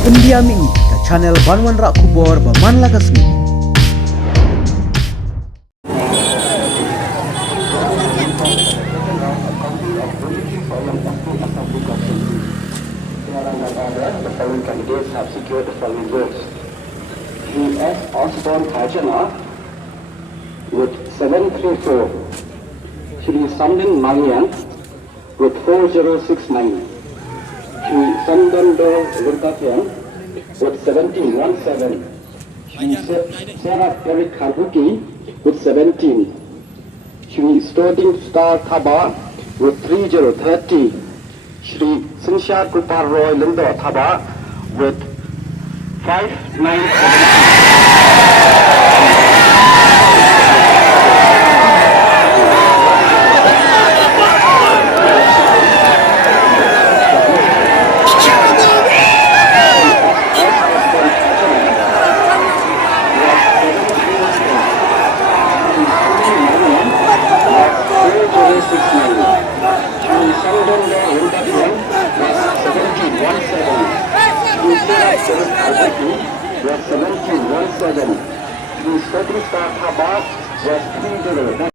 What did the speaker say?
Pendiam ini ke channel Banwan Rak Kubor Baman Lagasmi. The following candidates have secured the following votes. G.S. Osborne Kajana with 734. Shri Samdin Malian with 4069. Shri Sandando Lurkatian with 1717. Shri Sarah Eric Karbuki with 17. Shri Stoding Star Thaba with 3030. Shri Sinsha Krupar Roy Lindo Thaba with 1717. The Stoding Star Thaba was 30.